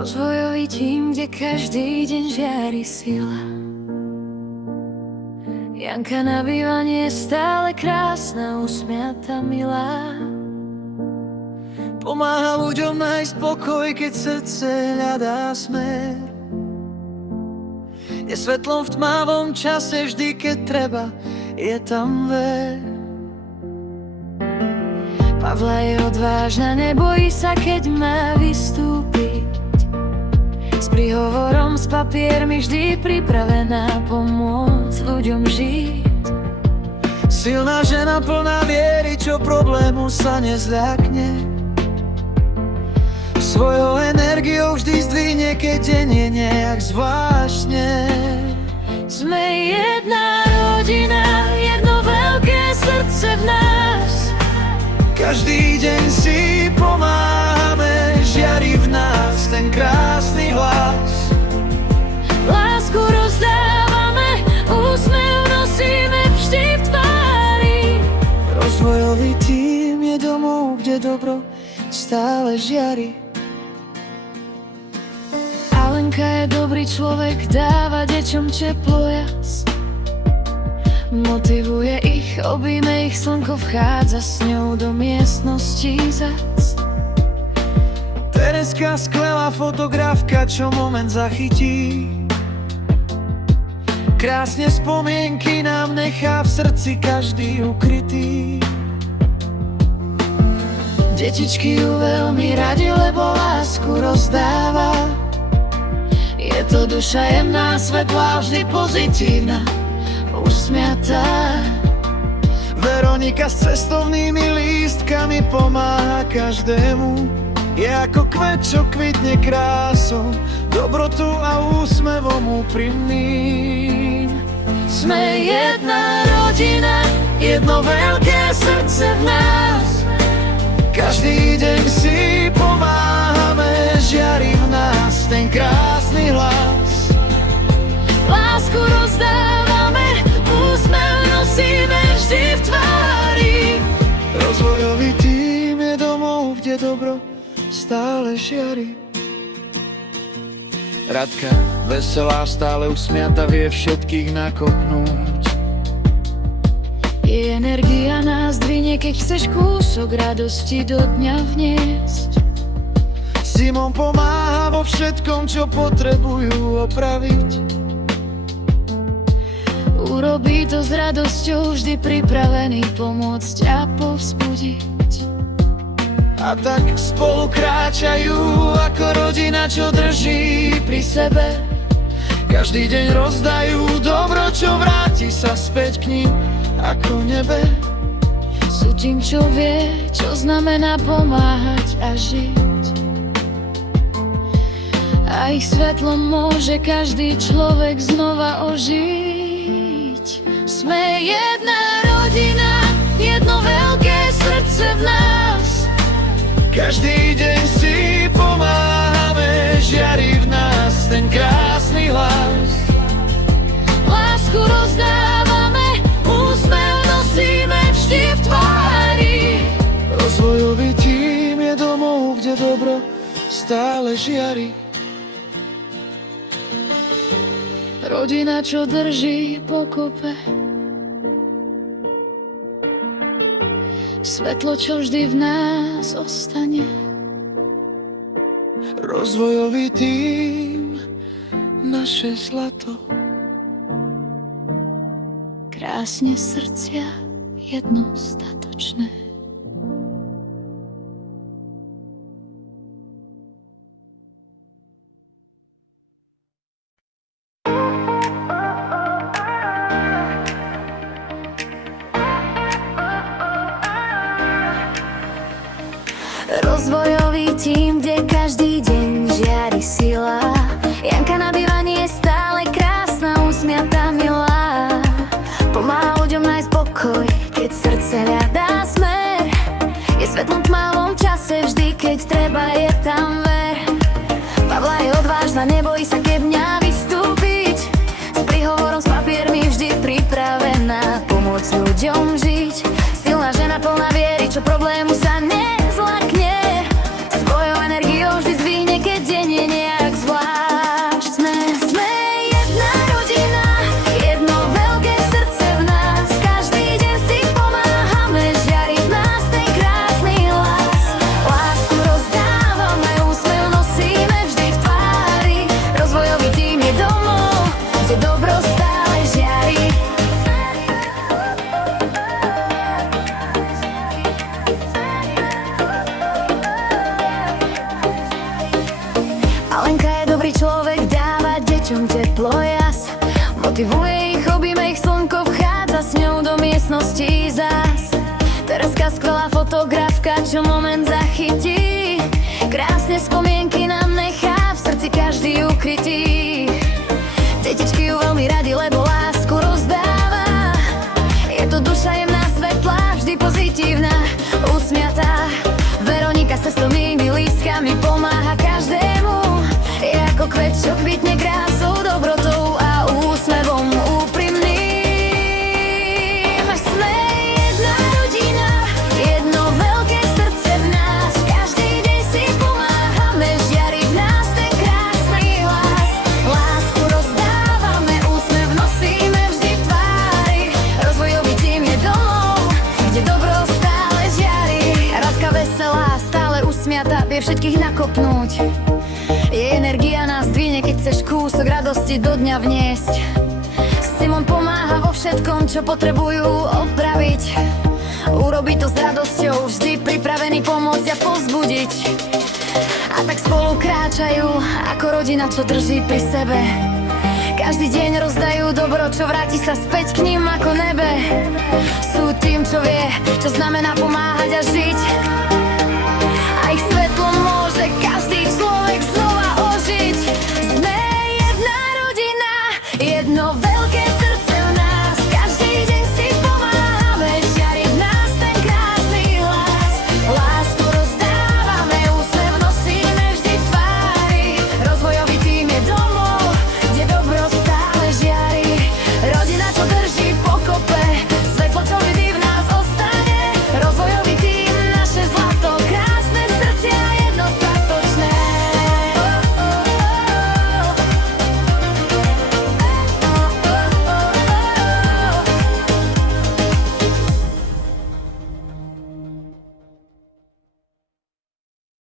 Rozvojový tím, kde každý deň žiari sila. Janka na bývanie je stále krásna, usmiata, milá. Pomáha ľuďom nájsť pokoj, keď srdce hľadá smer. Je svetlom v tmavom čase, vždy keď treba, je tam ver. Pavla je odvážna, nebojí sa, keď má vystúpiť. S príhovorom, s papiermi, vždy pripravená pomôcť ľuďom žiť. Silná žena plná viery, čo problému sa nezľakne. Svojou energiou vždy zdvihne, keď deň je nejak zvláštne. Sme jedna rodina, jedno veľké srdce v nás. Každý deň si pomáhame, žiari v nás ten krásny hlas. Lásku rozdávame, úsmev nosíme vždy v tvári. Rozvojový tím je domov, kde dobro stále žiari. Alenka je dobrý človek, dáva deťom teplo jas. Motivuje ich, objíme ich, slnko vchádza s ňou do miestnosti zas. Tereska skvelá fotografka, čo moment zachytí. Krásne spomienky nám nechá v srdci každý ukrytý. Detičky ju veľmi radi, lebo lásku rozdáva. Je to duša jemná, svetlá, vždy pozitívna, usmiatá. Veronika s cestovnými lístkami pomáha každému. Je ako kvet, čo kvitne krásou, dobrotu a úsmevom úprimným. Sme jedna rodina, jedno veľké srdce v nás. Každý deň si pomáhame, žiari v nás ten krásny hlas. Lásku rozdávame, úsmev nosíme vždy v tvári. Rozvojový tím je domov, kde dobro stále žiari. Radka, veselá, stále usmiata, vie všetkých nakopnúť. Jej energia nás dvihne, keď chceš kúsok radosti do dňa vniesť. Simon pomáha vo všetkom, čo potrebujú opraviť. Urobí to s radosťou, vždy pripravený pomôcť a povzbudiť. A tak spolu kráčajú ako rodina, čo drží pri sebe. Každý deň rozdajú dobro, čo vráti sa späť k ním ako nebe. Sú tým, čo vie, čo znamená pomáhať a žiť. A ich svetlom môže každý človek znova ožiť. Sme jedna rodina, jedno veľké srdce v nás. Každý deň si pomáhame, žiari v nás ten krásny hlas. Lásku rozdávame, úsmev nosíme vždy v tvári. Rozvojový tím je domov, kde dobro stále žiari. Rodina, čo drží pokope. Svetlo, čo vždy v nás ostane. Rozvojový tím, naše zlato. Krásne srdcia jednostatočné. Rozvojový tím, kde každý deň žiari sila. Janka na bývanie je stále krásna, usmiatá, milá. Pomáha ľuďom nájsť pokoj, keď srdce hľadá smer. Je svetlom v tmavom čase, vždy keď treba, je tam ver. Pavla je odvážna, nebojí sa ke mňa vystúpiť. S príhovorom, s papiermi, vždy pripravená pomôcť ľuďom žiť. Silná žena plná viery, čo problému sa nezlakne. Svojou energiou vždy zdvihne, keď deň je nejak očom teplo jas. Motivuje ich, objíme ich, slnko vchádza s ňou do miestnosti zás. Tereska skvelá fotografka, čo moment zachytí. Krásne spomienky nám nechá v srdci každý ukrytý. Detičky ju veľmi radi, lebo lásku rozdáva. Je to duša jemná, svetlá, vždy pozitívna, usmiatá. Veronika sa s tvojimi lístkami pomáha každému. Je ako kvet, čo kvitne krásou, dobrotou a úsmevom úprimným. Sme jedna rodina, jedno veľké srdce v nás. Každý deň si pomáhame, žiari v nás ten krásny hlas. Lásku rozdávame, úsmev nosíme vždy v tvári. Rozvojový tím je domov, kde dobro stále žiari. Radka veselá, stále usmiata, vie všetkých nakopnúť. Jej energia nás dvihne, keď chceš kúsok radosti do dňa vniesť. Simon pomáha vo všetkom, čo potrebujú opraviť. Urobí to s radosťou, vždy pripravený pomôcť a povzbudiť. A tak spolu kráčajú, ako rodina, čo drží pri sebe. Každý deň rozdajú dobro, čo vráti sa späť k ním ako nebe. Sú tým, čo vie, čo znamená pomáhať a žiť. A ich svetlo môže